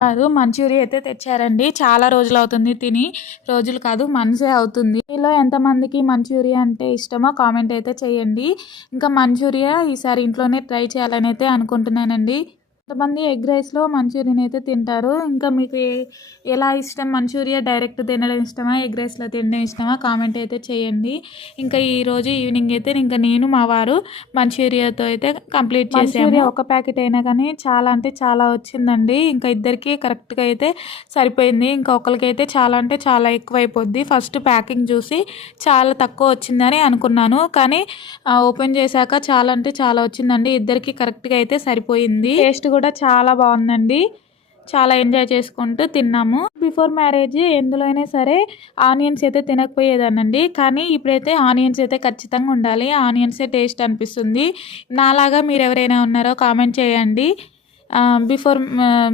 కాదు మంచూరియా అయితే తెచ్చారండి. చాలా రోజులు అవుతుంది తిని. రోజులు కాదు మనసే అవుతుంది. మీలో ఎంతమందికి మంచూరియా అంటే ఇష్టమో కామెంట్ అయితే చేయండి. ఇంకా మంచూరియా ఈసారి ఇంట్లోనే ట్రై చేయాలని అయితే అనుకుంటున్నానండి. కొంతమంది ఎగ్ రైస్లో మంచూరియన్ అయితే తింటారు. ఇంకా మీకు ఎలా ఇష్టం? మంచూరియా డైరెక్ట్ తినడం ఇష్టమా? ఎగ్ రైస్లో తినడం ఇష్టమా? కామెంట్ అయితే చేయండి. ఇంకా ఈ రోజు ఈవినింగ్ అయితే ఇంకా నేను మా వారు మంచూరియాతో అయితే కంప్లీట్ చేసాము. ఒక ప్యాకెట్ అయినా కానీ చాలా అంటే చాలా వచ్చిందండి. ఇంకా ఇద్దరికి కరెక్ట్గా అయితే సరిపోయింది. ఇంకా ఒకరికైతే చాలా అంటే చాలా ఎక్కువ అయిపోద్ది ఫస్ట్ ప్యాకింగ్ చూసి చాలా తక్కువ వచ్చిందని అనుకున్నాను. కానీ ఓపెన్ చేశాక చాలా అంటే చాలా వచ్చిందండి. ఇద్దరికి కరెక్ట్గా అయితే సరిపోయింది. టేస్ట్ కూడా చాలా బాగుందండి. చాలా ఎంజాయ్ చేసుకుంటూ తిన్నాము. బిఫోర్ మ్యారేజ్ ఎందులో అయినా సరే ఆనియన్స్ అయితే తినకపోయేదానండి కానీ ఇప్పుడైతే ఆనియన్స్ అయితే ఖచ్చితంగా ఉండాలి. ఆనియన్సే టేస్ట్ అనిపిస్తుంది. నాలాగా మీరు ఎవరైనా ఉన్నారో కామెంట్ చేయండి. బిఫోర్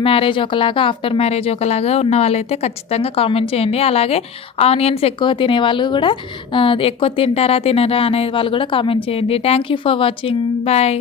మ్యారేజ్ ఒకలాగా ఆఫ్టర్ మ్యారేజ్ ఒకలాగా ఉన్న వాళ్ళైతే ఖచ్చితంగా కామెంట్ చేయండి. అలాగే ఆనియన్స్ ఎక్కువ తినే వాళ్ళు కూడా ఎక్కువ తింటారా తినరా అనే వాళ్ళు కూడా కామెంట్ చేయండి. Thank you for watching bye